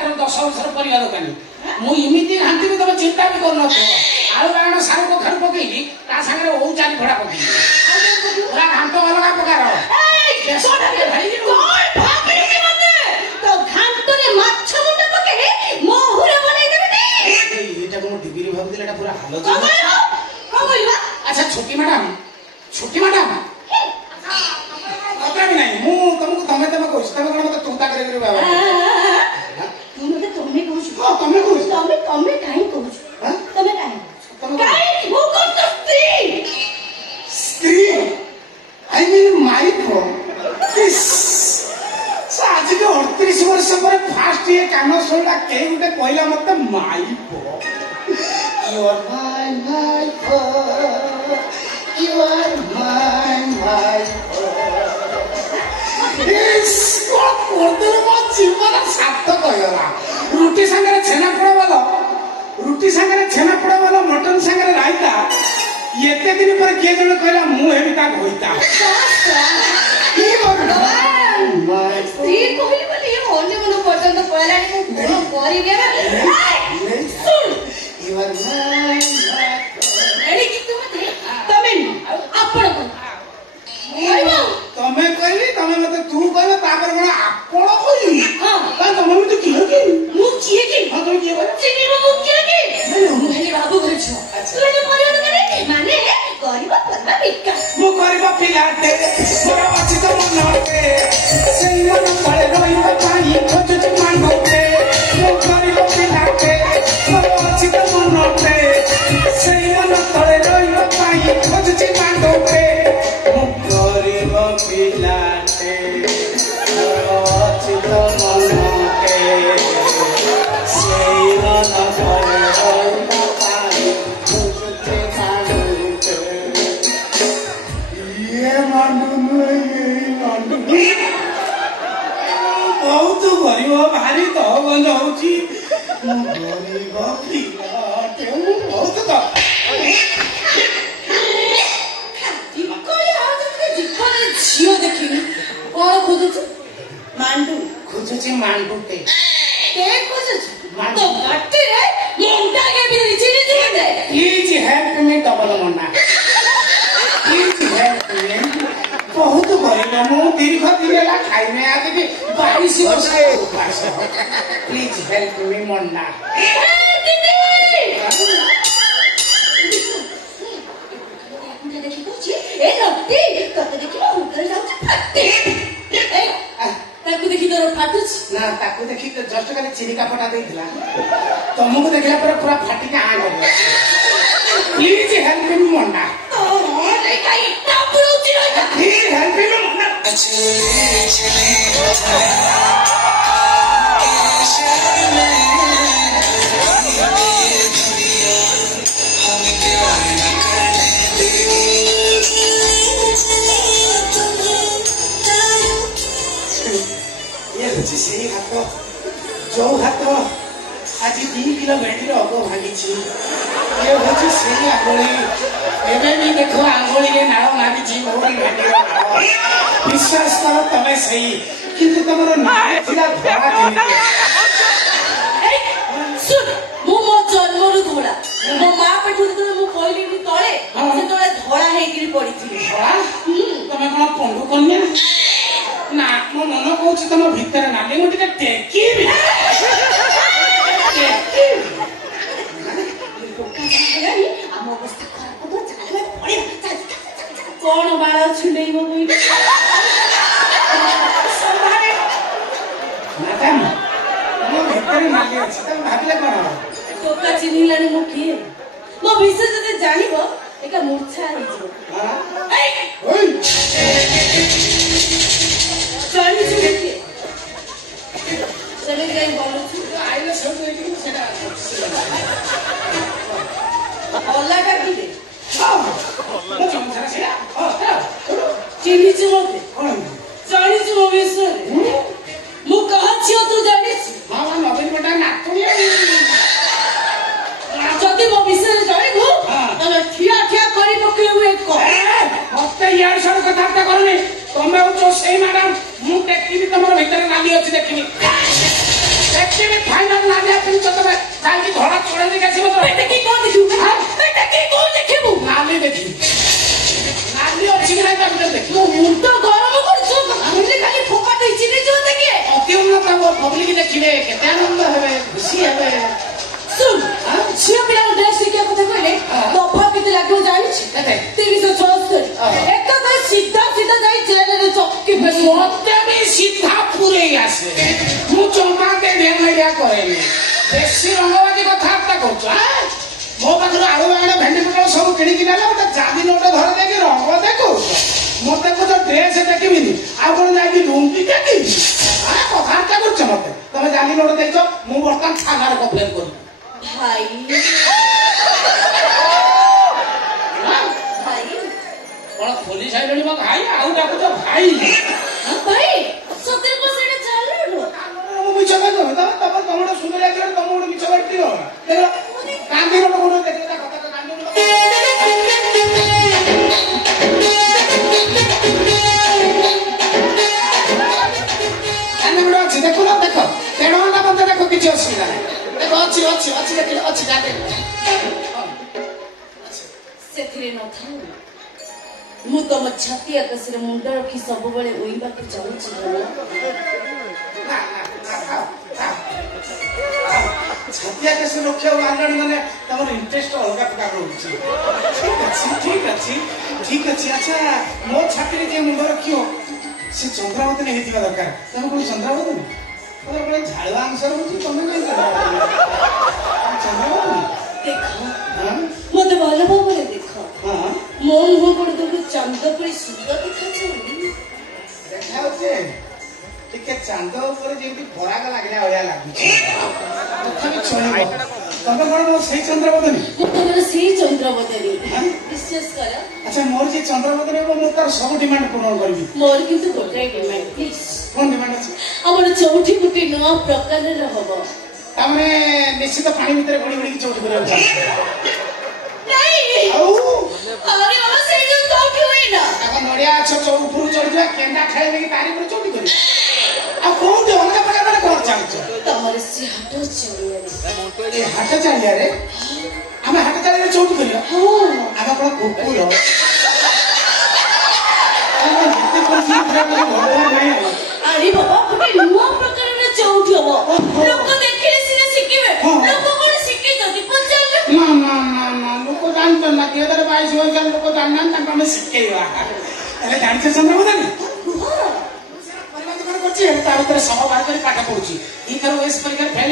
ମାତ୍ର 10 ବର୍ଷର ପରିବା ଦୋକାନୀ ମୁଁ ଏମିତି ଘାଣ୍ଟିବି ତମେ ଚିନ୍ତା ବି କରୁନଥିବ। ଆଳୁ ବାଇଗଣ ସାରୁ କଖାରୁ ପକେଇକି ତା ସାଙ୍ଗରେ ଓଉ ଚାରି ଭଡ଼ା ପକେଇବି ପୁରା ଘାଣ୍ଟ ଅଲଗା ପ୍ରକାର। ଏଇଟାକୁ ମୁଁ ଟିଭିରେ ଭାବୁଥିଲି ଏଟା ପୁରା ହାଲ। ଆଚ୍ଛା ଛୋଟି ମ୍ୟାଡାମ ବି ନାହିଁ ମୁଁ ତମକୁ ତମେ କହୁଛି ତମେ କଣ ମତେ ତୁତା କରି ବାବା ତୁ ମତେ ତମେ କହୁଛୁ? ହଁ ତମେ କହୁଛ। ତମେ କାହିଁ କହୁଛୁ? ତମେ କାହିଁ ମୁଁ କହୁଛ ସ୍ତ୍ରୀ ଆଇ ମିନ୍ ମାଇପ। ଆଜିକି 38 ବର୍ଷ ପରେ ଫାଷ୍ଟ ଇଏ କାନ ଶୁଣିଲା କେହି ଗୋଟେ କହିଲା ମତେ ମାଇପ। You are my wife, you are my wife. ମୋ ଜୀବନ ସାର୍ଥକ ହେଇଗଲା। ରୁଟି ସାଙ୍ଗରେ ଛେନାପୋଡ଼ ଭଲ ମଟନ ସାଙ୍ଗରେ ରାଇତା। ଏତେ ଦିନ ପରେ କିଏ ଜଣେ କହିଲା ମୁଁ ହେବି ତା ଘଇତା। ସ୍ତ୍ରୀ କହିଲି ବୋଲି ଅନ୍ୟ ମନ ପର୍ଯ୍ୟନ୍ତ ପଳେଇଲାଣି। ମୁଁ କଣ କରିବି? ତମେ କହିଲି ତମେ ମତେ ତୁ କହିଲ ତାପରେ କଣ ଆପଣ କହିଲି? ତମେ ମତେ କିଏ କି? ମୁଁ କିଏ କି? ତମେ କିଏ କହିଲ? ମୁଁ କିଏ କି? ମୁଁ ହେଲି ବାବୁ ଘର ଛୁଆ। ମାନେ ଗରିବ ପରିବା ବିକା। ମୁଁ ଗରିବ ପିଲାଟେ ମୋର ଅଛି ତ ମନଟେ ସେଇ ମନ ତଳେ ରହିବା ପାଇଁ ଖୋଜୁଛି ମାଣ୍ଡଟେ। ମୁଁ ଗରିବ ପିଲାଟେ ମୋର ଅଛି ତ ମନଟେ ସେଇ ମନ ତଳେ ରହିବା ପାଇଁ ଖୋଜୁଛି ମାଣ୍ଡଟେ। ମୁଁ ଗରିବ ପିଲାଟେ ମୋର ଅଛି ତ ମନଟେ ସେଇ ମନ ତଳେ ରହିବା ପାଇଁ ଖୋଜୁଛି ମାଣ୍ଡଟେ। ବହୁତ ଗରିବ ଭାରି ତହଗଞ୍ଜ ହଉଛି। ମୁଁ ଗରିବ ପିଲାଟେ ବହୁତ ଝିଅ ଦେଖିନି କଣ ଖୋଜୁଛୁ? ମାଣ୍ଡୁ ଖୋଜୁଛି ମାଣ୍ଡୁଟେ। ପ୍ଲିଜ ହେଲ୍ପ ମି ଡବଲ ମନା। ବହୁତ ଗରିବ ମୁଁ ଦୀର୍ଘ ଦିନ ହେଲା ଖାଇନି ଆଜି 22 ବର୍ଷ। ପ୍ଲିଜ ହେଲ୍ପ ମି ମନା। ତାକୁ ଦେଖି ଜଷ୍ଟ ଖାଲି ଚିଲିକା ଫଟା ଦେଇଥିଲା ତମକୁ ଦେଖିଲା ପରେ ପୁରା ଫାଟିକି ଆଁ କରିବ। ପ୍ଲିଜ ହେଲ୍ପ ମି ମନା। ପ୍ଲିଜ ହେଲ୍ପ ମି ମନା। ସେଇ ହାତ ଯୋଉ ହାତ ଆଜି 2 କିଲୋ ଭେଣ୍ଡିର ଅଗ ଭାଙ୍ଗିଛି। ଇଏ ହଉଛି ସେଇ ଆଙ୍ଗୁଳି। ଏବେ ବି ଦେଖ ଆଙ୍ଗୁଳିରେ ନାଳ ଲାଗିଛି ଭଉଣୀ ଭେଣ୍ଡିର ନାଳ। ବିଶ୍ୱାସ କର ତମେ ସେଇ କିନ୍ତୁ ତମର ନାଁ ଥିଲା ଧଳା। ମୁଁ ମୋ ଜନ୍ମରୁ ଧଳା। ମୋ ମା ପେଟରୁ ଯେତେବେଳେ ମୁଁ ପଇଲି ତଳେ ସେତେବେଳେ ଧଳା ହେଇକିରି ପଡିଥିଲି। ଧଳା? ତମେ କଣ ପଣ୍ଡୁ କନ୍ୟା? ନା ମୋ ମନ କହୁଛି ତମ ଭିତରେ ନାଲି ମୁଁ ଟିକେ ଟେକିବି। କଣ ବାଳ ଛିଣ୍ଡେଇବ କହିଲେ? ମ୍ୟାଡାମ ମୋ ଭିତରେ ନାଲି ଅଛି ତମେ ଭାବିଲେ କଣ ହବ? ଟୋକା ଚିହ୍ନିଲାଣି ମୁଁ କିଏ? ମୋ ବିଷୟ ଯଦି ଜାଣିବ ଏକା ମୂର୍ଚ୍ଛା ହେଇଯିବ। ଜାଣିଛୁ କିଏ? ସେମିତି କାହିଁ ବୋଲୁଛୁ? ଅଲାଟା କିଏ? ଚିହ୍ନିଛୁ ମତେ? ଜାଣିଛୁ ମୋ ବିଷୟରେ? ମୁଁ କାହା ଝିଅ ତୁ ଜାଣିଛୁ? ଯଦି ମୋ ବିଷୟରେ ଜାଣିବୁ ତାହେଲେ ଠିଆ ଠିଆ କରି ପକେଇବୁ। ମତେ ଇଆଡେ ସିଆଡେ କଥାବାର୍ତ୍ତା କରୁନି। ତମେ ହଉଛ ସେଇ ମ୍ୟାଡାମ। ମୁଁ ଟେକିବି ତମର ଭିତରେ ନାଲି ଅଛି ଦେଖିବି। ମୁଣ୍ଡ ଗରମ କରୁଛୁ ଖାଲି ଖାଲି ଫୋପା ଦେଇ ଚିନି ଯିବ ଦେଖିଏ ଅତି ଉନ୍ନତ ପବ୍ଲିକ ଦେଖିବେ କେତେ ଆନନ୍ଦ ହେବେ ଖୁସି ହେବେ। ଶୁଣ ଝିଅ ପିଲାଙ୍କ ଡ୍ରେସ୍ ଶିଖିବା କଥା କହିଲେ ଦଫା କେତେ ଲାଗିବ ଜାଣିଛି? 374। ଏକାଥରେ ସିଧା ସିଧା ଯାଇ ଜେଲରେ ଚକି ମତେ ବି ସିଧା ପୁରେଇ ଆସେ ମୁଁ ଚମ୍ପାଟେ ଢେମେଡିଆ କରେନି ବେଶୀ ରଙ୍ଗବାଦୀ କଥାବାର୍ତ୍ତା କରୁଛ। ମୋ ପାଖରୁ ଆଳୁ ବାଇଗଣ ଭେଣ୍ଡି ପୋଟଳ ସବୁ କିଣିକି ନେଲେ ଗୋଟେ ଚାବି ନୋଟ ଧରି ଦେଇକି ରଙ୍ଗ ଦେଖୁଛ ମତେ କହୁଛ ଡ୍ରେସ ଦେଖିବିନି ଆଉ କଣ ଯାଇକି ଲୁଙ୍ଗି ଦେଖିବି କଥାବାର୍ତ୍ତା କରୁଛ ମତେ ତମେ ଜାଲି ନୋଟ ଦେଇଛ ମୁଁ ବର୍ତ୍ତମାନ ଥାନାରେ କମ୍ପ୍ଲେନ କରିବି। ଭାଇ କଣ ଖୋଲି ସାରିଲଣି ମୋ ଭାଇ ଆଉ ଡାକୁଛ ଭାଇ ଭାଇ ସତରେ କଣ ସେଇଟା ଜାଣିଲୁ? ମୁଁ ମିଛ କହିବ ତମର ଗୋଟେ ସୁନ୍ଦର ତମ ଗୋଟେ ମିଛ ବାଟି କାନ୍ଦି ଗୋଟେ ଗୋଟେ ଦେଖିଲେ ତା କଥା କାନ୍ଦି ଗୋଟେ ଅଛି ଦେଖୁନ ଦେଖ 1.5 ଘଣ୍ଟା ମତେ ଦେଖ କିଛି ଅସୁବିଧା ନାହିଁ ଦେଖ ଅଛି ଅଛି ଅଛି ଦେଖିଲେ ଅଛି ଜାଣି ସେଥିରେ ନଥାଉ ମୁଁ ତମ ଛାତି ଆକାଶରେ ମୁଣ୍ଡ ରଖି ସବୁବେଳେ ଉଇବାକୁ ଚାହୁଁଛି। ଛାତି ଆକାଶରେ ରଖିବାକୁ ବାହାରିଲାଣି ମାନେ ତମର ଇଣ୍ଟରେଷ୍ଟ ଅଲଗା ପ୍ରକାର ରହୁଛି। ଠିକ ଅଛି ଠିକ ଅଛି ଆଚ୍ଛା ମୋ ଛାତିରେ ଯିଏ ମୁଣ୍ଡ ରଖିବ ସେ ଚନ୍ଦ୍ରାବତୀ ହେଇଥିବା ଦରକାର। ତମେ କଣ ଚନ୍ଦ୍ରାବତୀ ତମର କଣ ଝାଳୁଆ ଅଂଶ ରହୁଛି ତମେ କାହିଁ ଚନ୍ଦ୍ରାବତୀ ଦେଖ ମତେ ଭଲ ଭାବରେ ଦେଖ ମୋ ମୁହଁ କଣ ତମକୁ ଚାନ୍ଦ ପରି ସୁନ୍ଦର ଦେଖାଯାଉଛି? ଦେଖାଯାଉଛି ଟିକେ ଚାନ୍ଦ ଉପରେ ଯେମିତି ପରାଗ ଲାଗିଲା ଭଳିଆ ଲାଗୁଛି ତଥାପି ଚଳିବ। ତମେ କଣ ମୋ ସେଇ ଚନ୍ଦ୍ରବଦନୀ? ମୁଁ ତମର ସେଇ ଚନ୍ଦ୍ରବଦନୀ ବିଶ୍ୱାସ କର। ଆଚ୍ଛା ମୋର ଯିଏ ଚନ୍ଦ୍ରବଦନୀ ହେବ ମୁଁ ତାର ସବୁ ଡିମାଣ୍ଡ ପୂରଣ କରିବି। ମୋର କିନ୍ତୁ ଗୋଟାଏ ଡିମାଣ୍ଡ ପ୍ଲିଜ। କଣ ଡିମାଣ୍ଡ ଅଛି? ଆମର ଚଉଠି ଗୋଟେ ନୂଆ ପ୍ରକାରର ହବ। ତାମାନେ ନିଶ୍ଚିତ ପାଣି ଭିତରେ ଗୁଡ଼ି ଗୁଡ଼ିକି ଚଉଠି କରିବାକୁ ଚାହୁଁଛି। ଆଉ ଆରେ ବାବା ସେଇ ଯୋଉ ଚଉଠି ହୁଏ ନା ତାଙ୍କ ନଡ଼ିଆ ଗଛ ଉପରୁ ଚଢିଯିବା କେନ୍ଦା ଖାଇ ଦେଇକି ତାରି ଉପରେ ଚଉଠି କରିବି। ଆଉ କୋଉଠି ଅଲଗା ପ୍ରକାର କଣ ଚାହୁଁଛ? ତମର ସେ ହାଟ ଚାଳିଆରେ ହାଟ ଚାଳିଆରେ ଆମେ ହାଟ ଚାଳିଆରେ ଚଉଠି କରିବା। ଆମେ କଣ କୁକୁର? ଆରେ ବାବା ଗୋଟେ ନୂଆ ପ୍ରକାରର ଚଉଠି ହବ। ଲୋକ ଦେଖିଲେ ସିନା ଶିଖିବେ। ଲୋକ କଣ ଶିଖେଇଛନ୍ତି ପଚାରିଲେ? ନା ନା ନା ନା ଲୋକ ଜାଣିଛନ୍ତି ନା 2022 ଲୋକ ଜାଣିନାହାନ୍ତି ତାଙ୍କୁ ଆମେ ଶିଖେଇବା। ହେଲେ ଜାଣିଛ ଚନ୍ଦ୍ରବଦନୀ କଣ କରୁଛି ତା ଭିତରେ ସମୟ ବାହାର କରି ପାଠ ପଢୁଛି। ଏଇଥର ଓଏସ୍ ପରୀକ୍ଷାରେ ଫେଲ